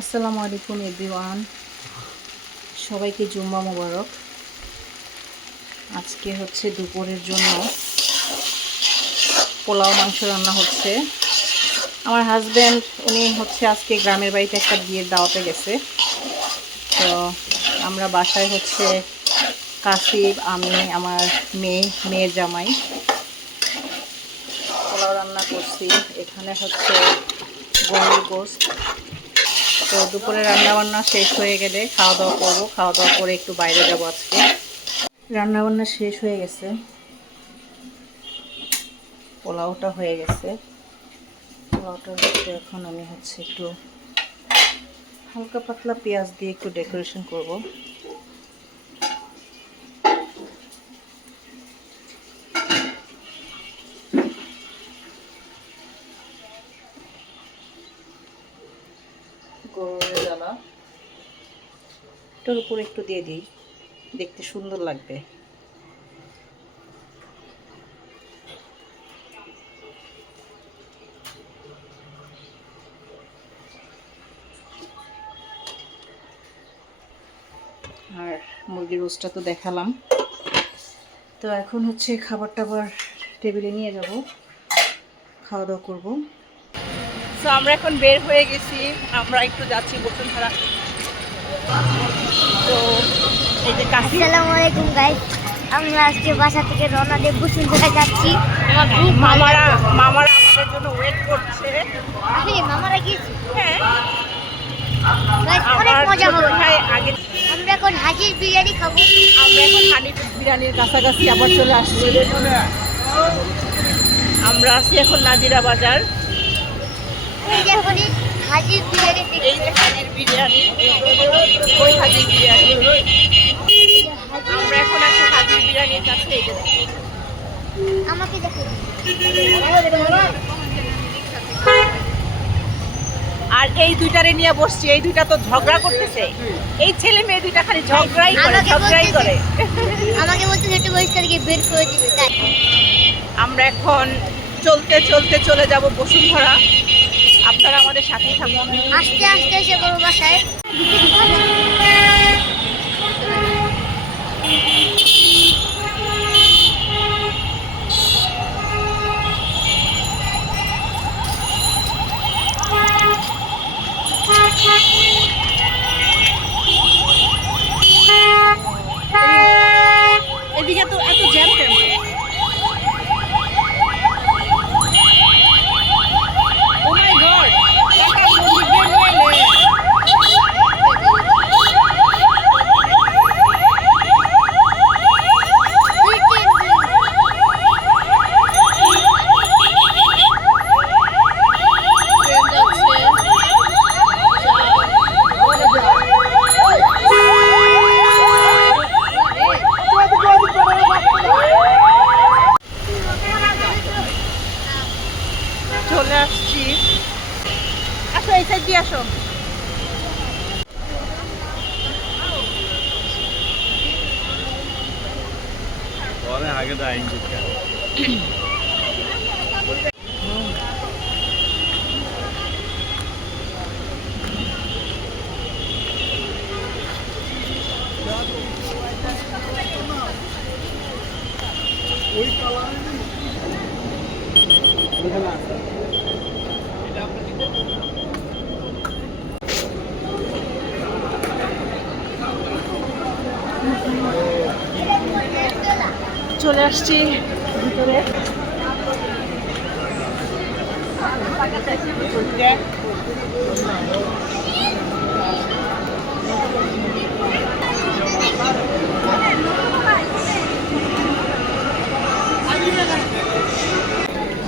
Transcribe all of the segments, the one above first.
আসসালামু আলাইকুম এভরিওয়ান, সবাইকে জুম্মা মোবারক। আজকে হচ্ছে দুপুরের জন্য পোলাও মাংস রান্না হচ্ছে। আমার হাজব্যান্ড উনি হচ্ছে আজকে গ্রামের বাড়িতে একটা বিয়ের দাওয়াতে গেছে, তো আমরা বাসায় হচ্ছে কাসিব, আমি, আমার মেয়ের জামাই পোলাও রান্না করছি। এখানে হচ্ছে গরুর গোশত। তো দুপুরে রান্নাবান্না শেষ হয়ে গেলে খাওয়া দাওয়া করবো। খাওয়া দাওয়া করে একটু বাইরে যাবো। আজকে রান্নাবান্না শেষ হয়ে গেছে, পোলাওটা হয়ে গেছে। পোলাওটা হচ্ছে এখন আমি হচ্ছে একটু হালকা পাতলা পেঁয়াজ দিয়ে একটু ডেকোরেশন করব। গরুর জ্বালা এটার উপরে একটু দিয়ে দিই, দেখতে সুন্দর লাগবে। আর মুরগির রোস্টটা তো দেখালাম। তো এখন হচ্ছে খাবার টাবার টেবিলে নিয়ে যাব, খাওয়া দাওয়া করবো। তো আমরা এখন বের হয়ে গেছি, আমরা একটু যাচ্ছি বসুন্ধরা। তো এই যে আসসালামু আলাইকুম গাইস, আমরা আজকে বাসা থেকে রওনা দিয়ে বসুন্ধরা যাচ্ছি। মামারা আমাদের জন্য ওয়েট করছে। আসলে মামারা গিয়েছি। হ্যাঁ, গাইস অনেক মজা হবে। আগে আমরা এখন হাজির বিরিয়ানি খাবো। আমরা এখন হানিফ বিরিয়ানির কাছাকাছি আবার চলে আসছি। আমরা আছি এখন নাজিরা বাজার। এই যে এখন হাজির বিরিয়ানি এই যে হাজির বিরিয়ানি, ওই হাজির বিরিয়ানি। আমরা এখন আছি হাজির বিরিয়ানির কাছে। এই যে আমাকে দেখো। আর এই দুইটারে নিয়ে বসছি, এই দুইটা তো ঝগড়া করতেছে। এই ছেলে মেয়ে দুইটা খালি ঝগড়াই করে। আমাকে বলতে একটু বয়স্কার গিয়ে বের করে দিবে তাই। আমরা এখন চলতে চলতে চলে যাব বসুন্ধরা। আপনারা আমাদের সাথেই থাকুন। আস্তে আস্তে এসে বড় বাসায়। এদিকে তো এত জ্যাম কেন? ও মাই গড, একটা মন্দির নিয়ে চলে আসছি। আসো, এই সাইড দিয়ে আসো। আগে দাইন ওই কালার চলে আসছি ভিতরে।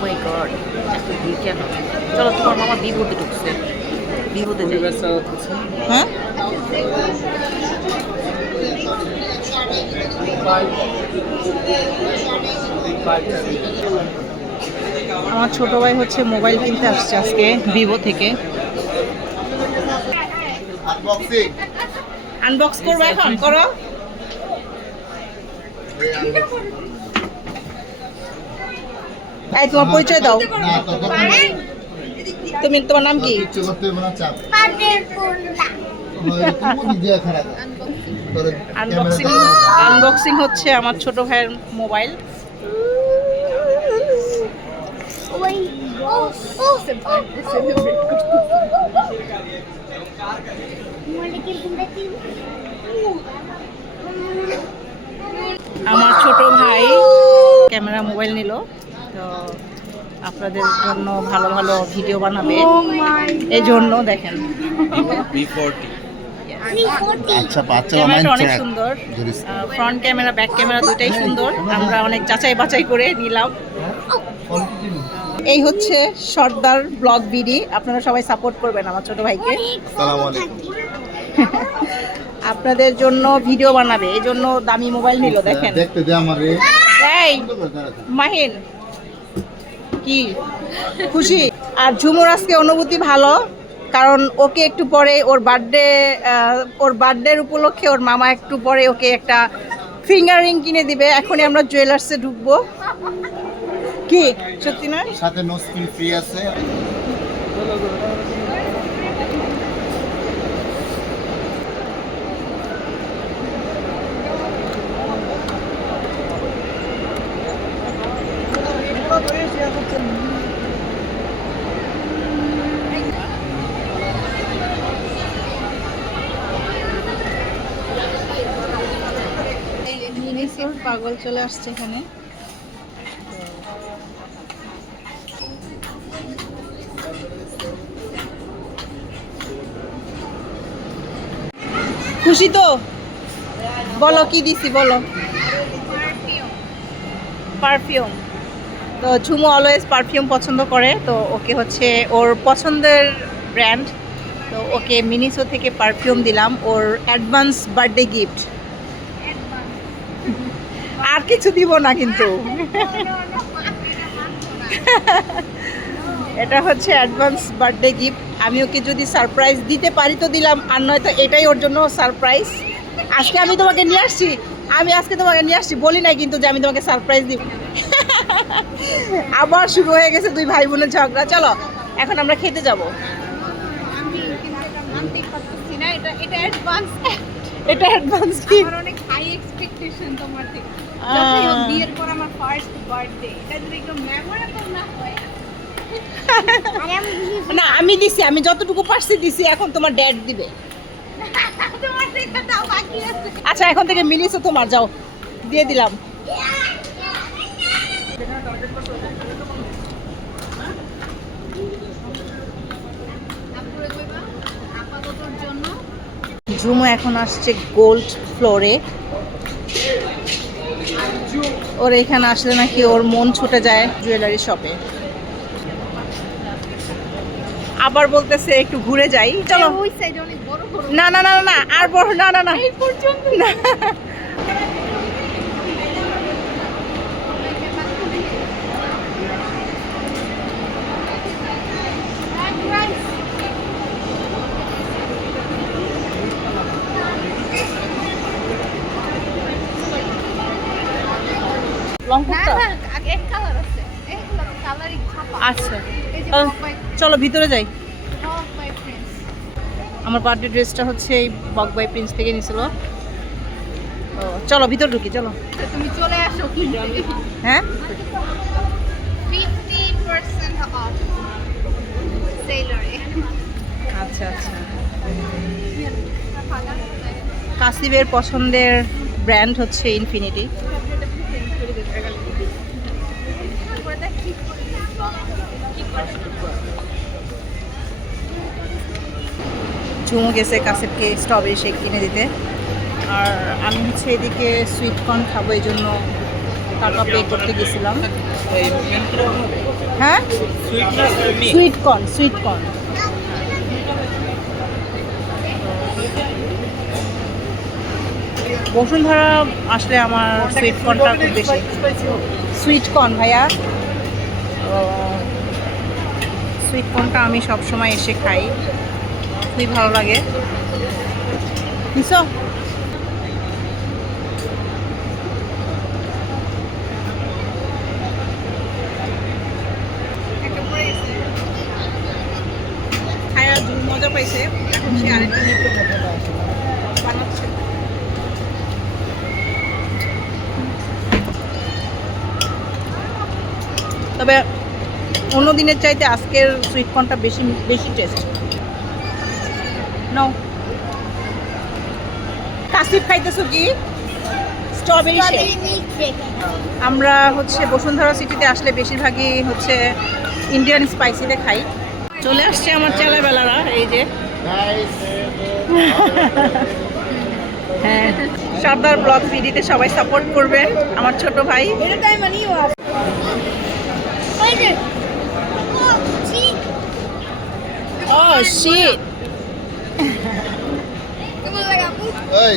মাই গড, এত ভিড় কেন? চলো, তোমার মামা বিপদে ঢুকছে, বিপদে যাই। হ্যাঁ, আমার ছোট ভাই হচ্ছে মোবাইল কিনতে আসছে আজকে ভিভো থেকে। আনবক্স করবো এখন, করো। এই তোমার পরিচয় দাও। তোমার নাম কি? কিচ্ছু করতে হবে না, চাপ। পাটের কোনটা তুমি দিয়ে খারাপ তোর আনবক্সিং আনবক্সিং হচ্ছে আমার ছোট ভাইয়ের মোবাইল। ওই আমার ছোট ভাই ক্যামেরা মোবাইল নিল, তো আপনাদের জন্য ভালো ভালো ভিডিও বানাবে, এই জন্য দেখেন আচ্ছা বাচ্চা ক্যামেরাটা অনেক সুন্দর, ফ্রন্ট ক্যামেরা ব্যাক ক্যামেরা দুটাই সুন্দর। আমরা অনেক যাচাই বাছাই করে নিলাম। এই হচ্ছে সর্দার ব্লগ বিডি, আপনারা সবাই সাপোর্ট করবেন আমার ছোট ভাইকে। আসসালামু আলাইকুম। আপনাদের জন্য ভিডিও বানাবে, এই জন্য দামি মোবাইল নিল দেখেন। দেখতে দে আমারে। এই মাহিন কি খুশি? আর ঝুমুর আজকে অনুভূতি ভালো, কারণ ওকে একটু পরে ওর বার্থডের উপলক্ষে ওর মামা একটু পরে ওকে একটা ফিঙ্গার রিং কিনে দিবে। এখনই আমরা জুয়েলার্সে ঢুকবো। কি সত্যি না? সাথে নো স্পিন ফ্রি আছে। পাগল চলে আসছে এখানে। খুশি তো? বলো কি দিছি বলো। পারফিউম। তো ঝুমু অলওয়েজ পারফিউম পছন্দ করে, তো ওকে হচ্ছে ওর পছন্দের ব্র্যান্ড, তো ওকে মিনিসো থেকে পারফিউম দিলাম, ওর অ্যাডভান্স বার্থডে গিফট। আর কিছু দিব না কিন্তু। এটা হচ্ছে অ্যাডভান্স বার্থডে গিফট। আমি ওকে যদি সারপ্রাইজ দিতে পারি তো দিলাম, আর নয়তো এটাই ওর জন্য সারপ্রাইজ। আজকে আমি তোমাকে নিয়ে আসছি, বলি নাই কিন্তু যে আমি তোমাকে সারপ্রাইজ দিব। আবার শুরু হয়ে গেছে দুই ভাই বোনের ঝগড়া। চলো এখন আমরা খেতে যাব। এটা অ্যাডভান্স কি? অনেক হাই এক্সপেকটেশন তোমার থেকে। যতই হোক বিয়ের পর আমার ফার্স্ট বার্থডে, এটা যদি একটু মেমোরেবল না হয়। না আমি দিছি, আমি যতটুকু পারছি দিছি, এখন তোমার ড্যাড দিবে। তোমার থেকে তাও বাকি আছে। আচ্ছা এখন থেকে মিলিছো তোমার, যাও দিয়ে দিলাম। তারপরে কইবা আপাততর জন্য ঝুমু এখন আসছে গোল্ড ফ্লোরে। ওর এখানে আসলে নাকি ওর মন ছুটে যায় জুয়েলারি শপে। আবার বলতেছে একটু ঘুরে যাই, চলো। ওই সাইডে অনেক বড় বড় না না না না না, আর বড় না না না এই পর্যন্ত না। লং না কুর্তা? না এক কালার আছে, এগুলো কালারিং ছাপা। আচ্ছা এই যে আহ, Walk by চলো ভিতরে যাই। Prince। আমার বার্থডে ড্রেসটা হচ্ছে এই বক বাই প্রিন্স থেকে নিয়েছিল। ও চলো ভিতর ঢুকি, চলো। তো তুমি চলে আসো কিনতে। হ্যাঁ 50% অফ সেলারে। আচ্ছা আচ্ছা। কাসিবের পছন্দের ব্র্যান্ড হচ্ছে ইনফিনিটি। ঝুমু গেছে কাসিবকে স্ট্রবেরি শেক কিনে দিতে, আর আমি হচ্ছে এদিকে সুইট কর্ন খাবো, এই জন্য টাকা পে করতে গেছিলাম। হ্যাঁ সুইট কর্ন। বসুন্ধরা আসলে আমার সুইট কর্নটা খুব বেশি। সুইট কর্ন ভাইয়া, সুইট কর্নটা আমি সবসময় এসে খাই, খুবই ভালো লাগে। বুঝছো? সে আরেকটা নিতে বানাচ্ছে। তবে অন্য দিনের চাইতে আজকের সুইট কর্নটা বেশি বেশি টেস্ট। নাও কাসিফ খাইতেছো কি? Strawberry shake. আমরা হচ্ছে বসুন্ধরা সিটিতে আসলে বেশিরভাগই হচ্ছে ইন্ডিয়ান স্পাইসিতে খাই। চলে আসছে আমার ছেলেবেলারা, এই যে হ্যাঁ, সর্দার ব্লগ ভিডিওতে সবাই সাপোর্ট করবেন, আমার ছোট ভাই। ও শিট, এই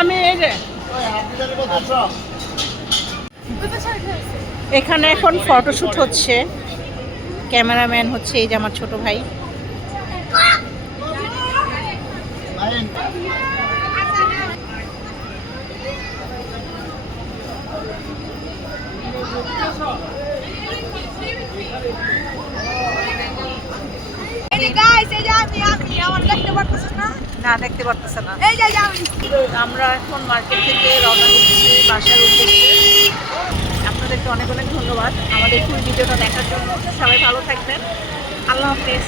আমি এই যে এখানে এখন ফটোশুট হচ্ছে, ক্যামেরাম্যান হচ্ছে এই যে আমার ছোট ভাই। না দেখতে পারতেছে না। আমরা এখন মার্কেট থেকে রওনা দিচ্ছি বাসার উদ্দেশ্যে। আপনাদেরকে অনেক অনেক ধন্যবাদ আমাদের ফুল ভিডিওটা দেখার জন্য। সবাই ভালো থাকবেন, আল্লাহ হাফেজ।